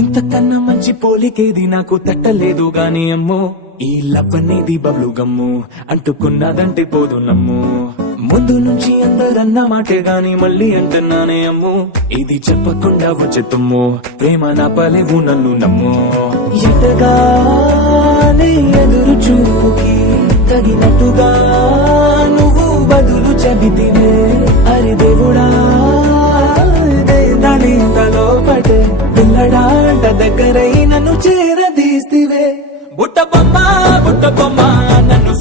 ఇంతకన్నా మంచి పోలికేది నాకు తట్టలేదు గాని అమ్మో, ఈ లవ్ అనేది బబ్లు గమ్ము, అంటుకున్నదంటే పోదు నమ్ము. ముందు నుంచి అందరన్న మాటే గాని మళ్ళీ అంటున్నానే అమ్ము, ఇది చెప్పకుండా వచ్చే తుమ్ము, ప్రేమ నా పలేవు నన్ను నమ్ము. ఎటగానే ఎదురు చూకి తగినట్టుగా నువ్వు బదులు చెబితివే, అరి దేవుడా దాని తలో పటే పిల్లడాంట దగ్గరై నన్ను చేరదీస్తివే. బుట్ట బొమ్మ నన్ను